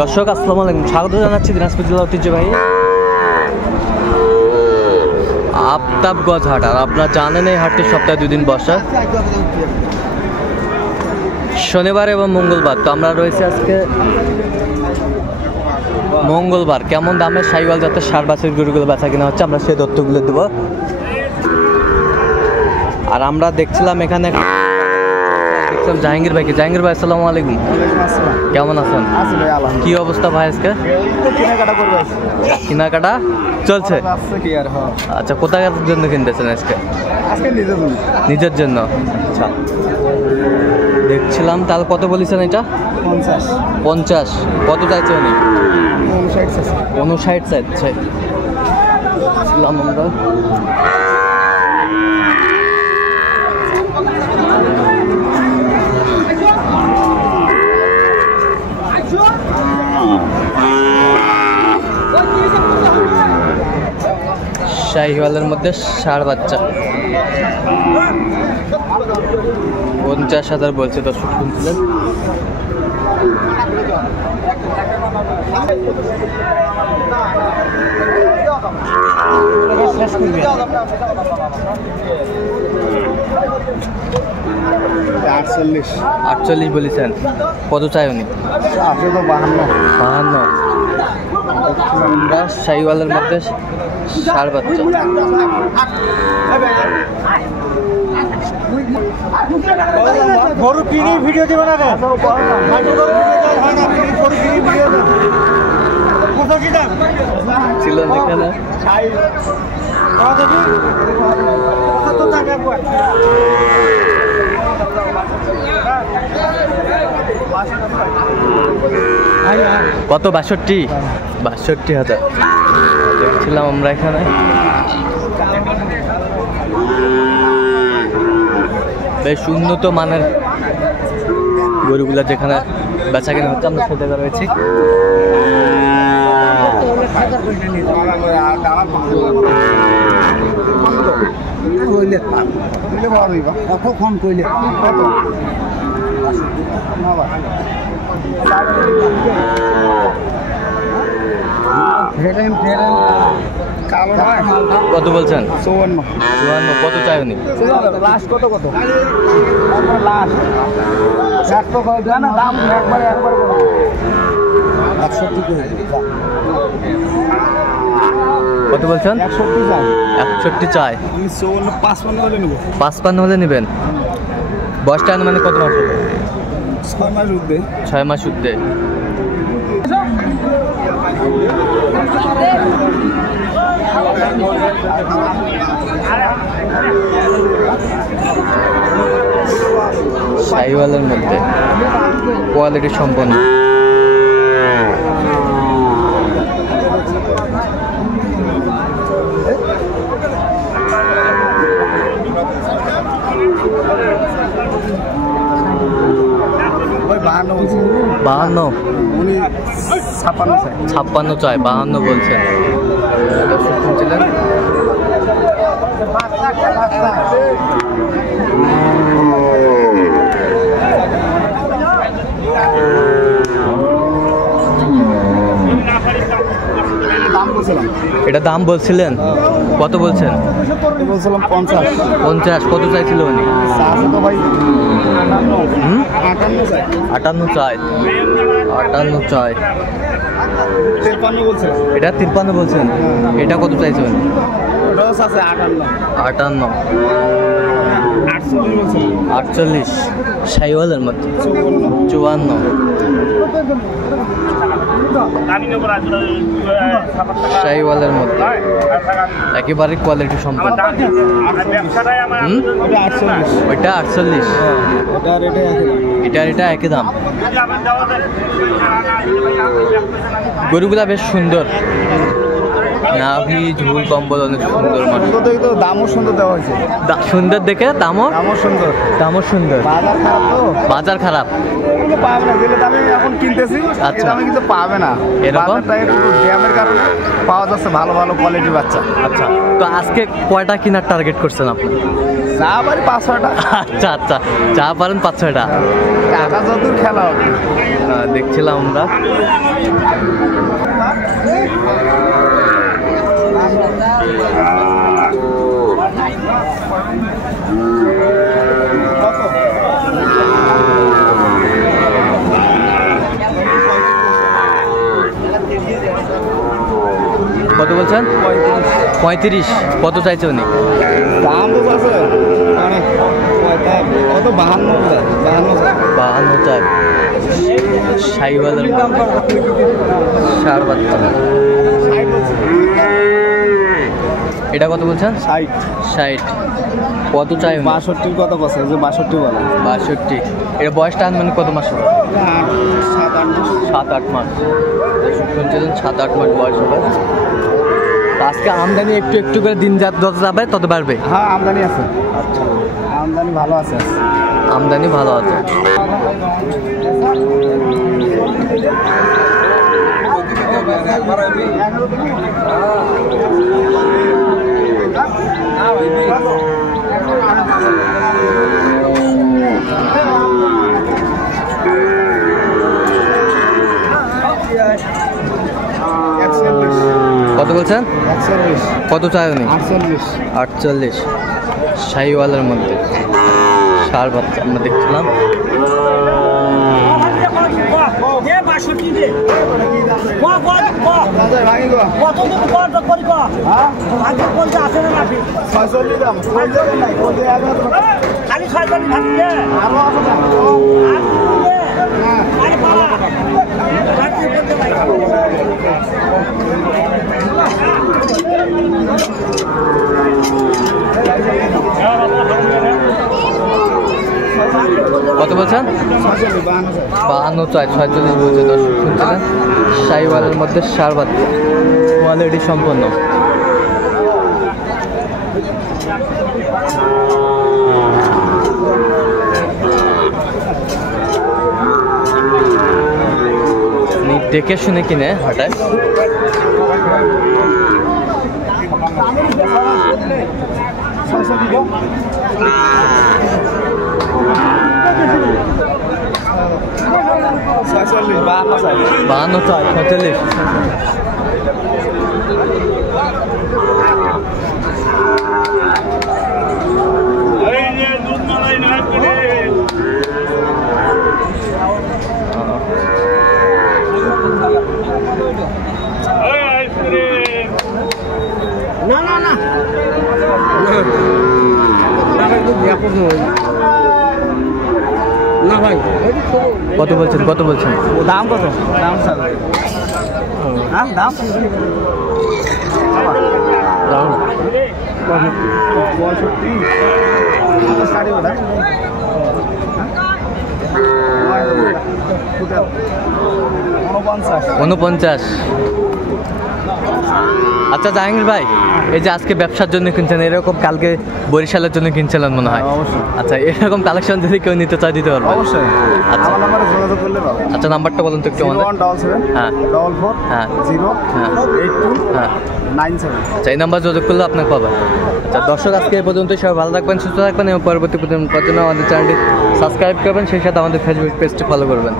দর্শক আসসালামু আলাইকুম, স্বাগত জানাচ্ছি দিনাজপুর জেলা ঐতিহ্যবাহী আফতাবগঞ্জ হাট। আর আপনারা জানেন এই হাটটি সপ্তাহে 2 দিন বসে, শনিবার এবং মঙ্গলবার। তো আমরা রয়েছে আজকে মঙ্গলবার। কেমন দামে সাইওয়াল জাতের ষাঁড় বাছুর গরুগুলো বেচা কিনা হচ্ছে, আমরা সেই তথ্যগুলো দেবো। আর আমরা দেখছিলাম এখানে জাহাঙ্গীর ভাইকে। জাহাঙ্গীর ভাই আসসালামু আলাইকুম, কেমন আছেন? কি অবস্থা ভাই? আজকে কেনাকাটা চলছে। আচ্ছা, কোথায় জন্য কিনতেছেন আজকে? নিজের জন্য। আচ্ছা, দেখছিলাম। তাহলে কত বলেছেন এটা? 50। কত চাইছে উনি? 59 চাইছে। আমরা শাহিওয়ালের মধ্যে ষাঁড় বাচ্চা 50,000 বলছে। দর্শক শুনছিলেন। আটচল্লিশ বলেছেন। কত চাই উনি? 52। আমরা শাহিওয়ালের মধ্যে ষাঁড় বাচ্চা। গরু কিনে ভিডিও দেবে না ছিল এখানে। কত? 62,000 দেখছিলাম আমরা এখানে। বেশ উন্নত মানের গরুগুলা যেখানে বেচা কেনা হচ্ছে, আমরা সে জায়গায় রয়েছি। কখন কইলে কত বলছেন? 54। কত চাই উনি? লাস্ট কত? লাস্ট দাম একবারে 61। কত বলছেন? 61 চাই। 55 হলে নেবেন। বয়সটা মানে কত মাস? 6 মাস উঠবে। শাহিওয়ালের মধ্যে কোয়ালিটি সম্পন্ন। বাহান্ন। 56 চাই। 52 বলছেন। শুনছিলেন। এটা দাম বলছিলেন? কত বলছেন? 50। কত চাইছিল উনি? 58 চাই। 58 চাই। এটা 53 বলছেন। এটা কত চাইছে উনি? 58। 48। শাহিওয়ালের মধ্যে 54। শাহিওয়ালের মধ্যে একেবারে কোয়ালিটি সম্পন্ন। ওইটা 48। এটা একই দাম। গরুগুলা বেশ সুন্দর, নাভি ঝুল কম্বল অনেক সুন্দর। দামও সুন্দর দেওয়া হয়েছে। সুন্দর দেখে দামও সুন্দর। বাজার খারাপ এখন কিনতেছি। আচ্ছা, আমি কিন্তু পাবে না এরকম ড্যামের কারণে পাওয়া যাচ্ছে ভালো ভালো কোয়ালিটির বাচ্চা। আচ্ছা, তো আজকে কয়টা কেনার টার্গেট করছেন আপনি? যা পারি 5-6টা। আচ্ছা আচ্ছা, যা পারেন 5-6টা। টাকা যতদূর খেলা হবে। দেখছিলাম আমরা। কত বলছেন? 35। কত চাইছে উনি? দাম তো আছে অনেক, কত 52 চাই। শাহিওয়ালের ষাঁড় বাচ্চা। এটা কত বলছেন? 60। কত চাই? 62 কত বছর? যে 62 বলে। 62। এটা বয়সটা মানে কত মাস হবে? 7-8 মাস। শুনছিলেন 7-8 মাস বয়স হবে। আজকে আমদানি একটু একটু করে দিন যত যাবে তত বাড়বে। হ্যাঁ, আমদানি আছে। আচ্ছা, আমদানি ভালো আছে। আমদানি ভালো আছে। কত বলছেন? 41। কত চাই উনি? 48। শাহিওয়ালের মধ্যে ষাঁড় বাচ্চা আমরা দেখছিলাম। কত বলছেন? 52 চাই। 46 বলছে। দর্শক শুনছিলেন, শাহিওয়ালের মধ্যে ষাঁড় বাচ্চা, কোয়ালিটি সম্পন্ন। দেখে শুনে কিনে হাটায়। বাহান্ন চাই। 46। না ভাই, কত বলছেন? কত বলছেন? দাম কত? দাম স্যার, হ্যাঁ দাম 65। 49। আচ্ছা জাহাঙ্গীর ভাই, এই যে আজকে ব্যবসার জন্য কিনছেন, এরকম কালকে বরিশালের জন্য কিনছিলেন মনে হয়। অবশ্যই। আচ্ছা, এরকম কালেকশন যদি কেউ নিতে চায় দিতে পারবে? অবশ্যই। আচ্ছা, আমার নাম্বারে যোগাযোগ করলে পাবো। আচ্ছা, নাম্বারটা বলুন তো একটু আমাদের। 0177 হ্যাঁ 44 হ্যাঁ 0 হ্যাঁ 82 হ্যাঁ 97। আচ্ছা, এই নাম্বার যোগাযোগ করলে আপনাকে পাবেন। আচ্ছা দর্শক, আজকে এই পর্যন্ত। সবাই ভালো থাকবেন, সুস্থ থাকবেন এবং পরবর্তী পর্যন্ত আমাদের চ্যানেলটি সাবস্ক্রাইব করবেন, সেই সাথে আমাদের ফেসবুক পেজটি ফলো করবেন।